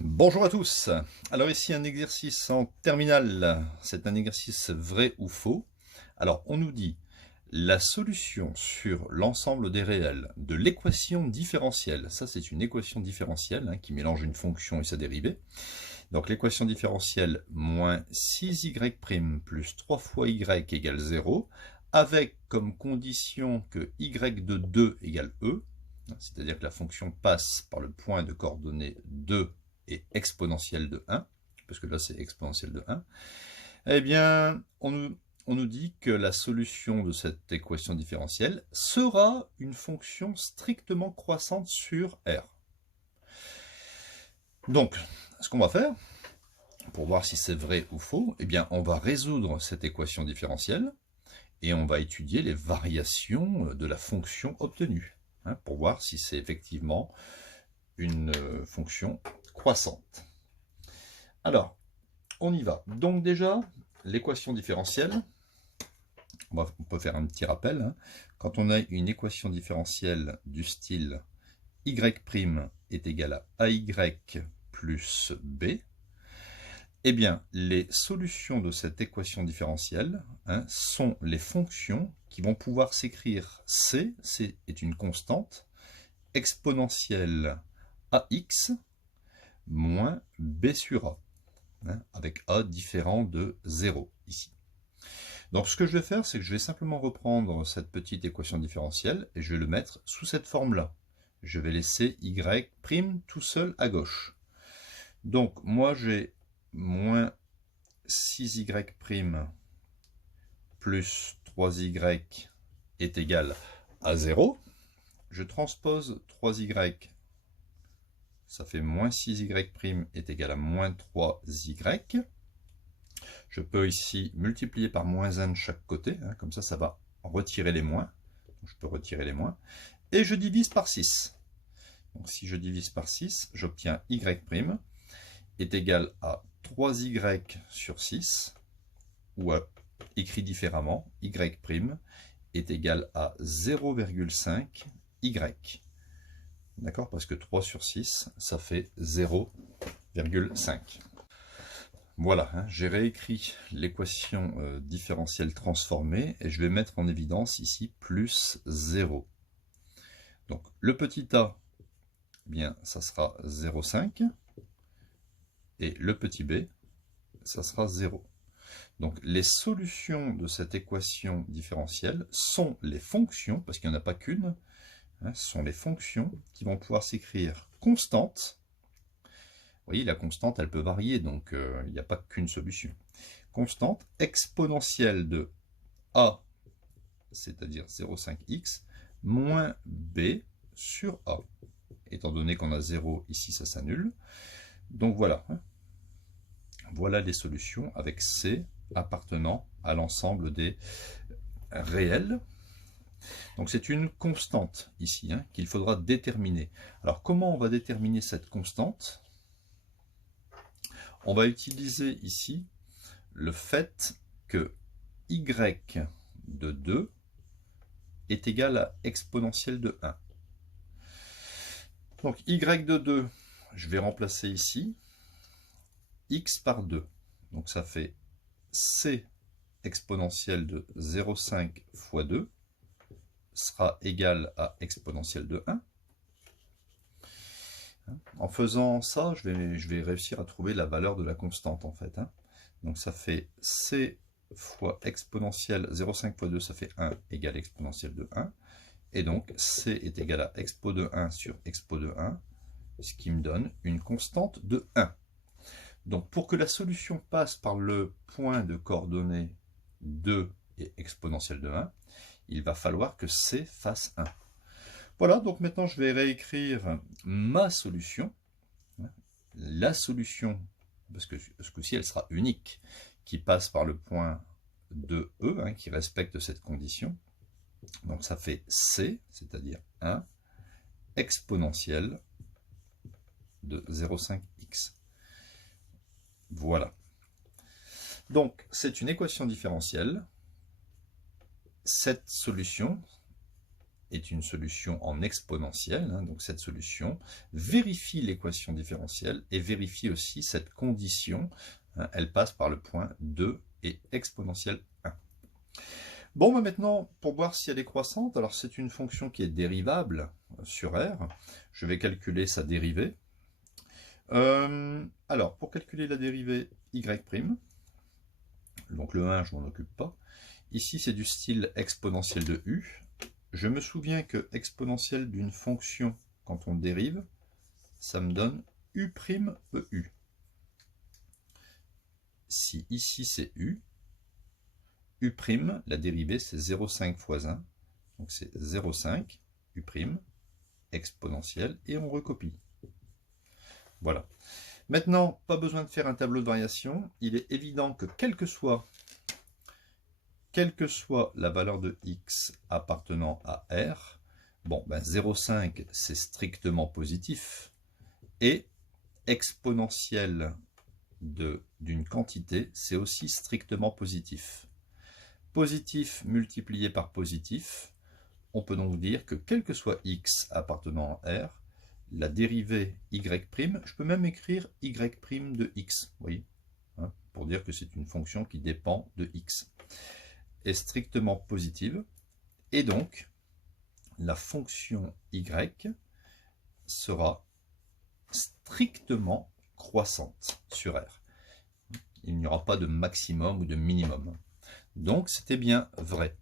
Bonjour à tous. Alors ici un exercice en terminale. C'est un exercice vrai ou faux. Alors on nous dit la solution sur l'ensemble des réels de l'équation différentielle. Ça c'est une équation différentielle qui mélange une fonction et sa dérivée. Donc l'équation différentielle moins 6y' plus 3 fois y égale 0, avec comme condition que y de 2 égale e, c'est-à-dire que la fonction passe par le point de coordonnées 2 et exponentielle de 1, parce que là c'est exponentielle de 1, eh bien on nous dit que la solution de cette équation différentielle sera une fonction strictement croissante sur R. Donc, ce qu'on va faire, pour voir si c'est vrai ou faux, eh bien on va résoudre cette équation différentielle et on va étudier les variations de la fonction obtenue, pour voir si c'est effectivement une fonction croissante. Alors, on y va. Donc déjà, l'équation différentielle, on peut faire un petit rappel. Quand on a une équation différentielle du style y' est égal à ay plus b, eh bien, les solutions de cette équation différentielle sont les fonctions qui vont pouvoir s'écrire c est une constante, exponentielle ax moins b sur a, avec a différent de 0 ici. Donc ce que je vais faire, c'est que je vais simplement reprendre cette petite équation différentielle et je vais le mettre sous cette forme-là. Je vais laisser y' tout seul à gauche. Donc moi j'ai moins 6y' plus 3y est égal à 0. Je transpose 3y, ça fait moins 6y' est égal à moins 3y. Je peux ici multiplier par moins 1 de chaque côté, comme ça va retirer les moins. Je peux retirer les moins. Et je divise par 6. Donc si je divise par 6, j'obtiens y' est égal à 3y sur 6, ou écrit différemment, y' est égal à 0,5 y. D'accord? Parce que 3 sur 6, ça fait 0,5. Voilà, j'ai réécrit l'équation différentielle transformée et je vais mettre en évidence ici plus 0. Donc le petit a, eh bien, ça sera 0,5 et le petit b, ça sera 0. Donc les solutions de cette équation différentielle sont les fonctions, parce qu'il n'y en a pas qu'une, sont les fonctions qui vont pouvoir s'écrire constantes. Vous voyez, la constante, elle peut varier, donc il n'y a pas qu'une solution. Constante exponentielle de a, c'est-à-dire 0,5x, moins b sur a. Étant donné qu'on a 0 ici, ça s'annule. Donc voilà. Voilà les solutions avec c appartenant à l'ensemble des réels. Donc c'est une constante ici qu'il faudra déterminer. Alors comment on va déterminer cette constante? On va utiliser ici le fait que y de 2 est égal à exponentielle de 1. Donc y de 2, je vais remplacer ici x par 2. Donc ça fait c exponentielle de 0,5 fois 2 sera égal à exponentielle de 1. En faisant ça, je vais réussir à trouver la valeur de la constante en fait. Donc ça fait c fois exponentielle 0,5 fois 2, ça fait 1 égale exponentielle de 1. Et donc c est égal à expo de 1 sur expo de 1, ce qui me donne une constante de 1. Donc pour que la solution passe par le point de coordonnées 2 et exponentielle de 1, il va falloir que c fasse 1. Voilà, donc maintenant je vais réécrire ma solution. La solution, parce que ce coup-ci elle sera unique, qui passe par le point de E, qui respecte cette condition. Donc ça fait C, c'est-à-dire 1, exponentielle de 0,5x. Voilà. Donc c'est une équation différentielle. Cette solution, est une solution en exponentielle, hein, donc cette solution vérifie l'équation différentielle et vérifie aussi cette condition, hein, elle passe par le point 2 et exponentielle 1. Bon, bah maintenant, pour voir si elle est croissante, alors c'est une fonction qui est dérivable sur R, je vais calculer sa dérivée. Alors, pour calculer la dérivée y', donc le 1, je m'en occupe pas, ici c'est du style exponentielle de u. Je me souviens que exponentielle d'une fonction, quand on dérive, ça me donne u', EU. Si ici c'est u', la dérivée c'est 0,5 fois 1, donc c'est 0,5, u', exponentielle, et on recopie. Voilà. Maintenant, pas besoin de faire un tableau de variation, il est évident que quelle que soit la valeur de x appartenant à R, bon, ben 0,5 c'est strictement positif, et exponentielle d'une quantité, c'est aussi strictement positif. Positif multiplié par positif, on peut donc dire que quel que soit x appartenant à R, la dérivée y', je peux même écrire y' de x, vous voyez, hein, pour dire que c'est une fonction qui dépend de x, est strictement positive, et donc la fonction y sera strictement croissante sur R. Il n'y aura pas de maximum ou de minimum. Donc c'était bien vrai.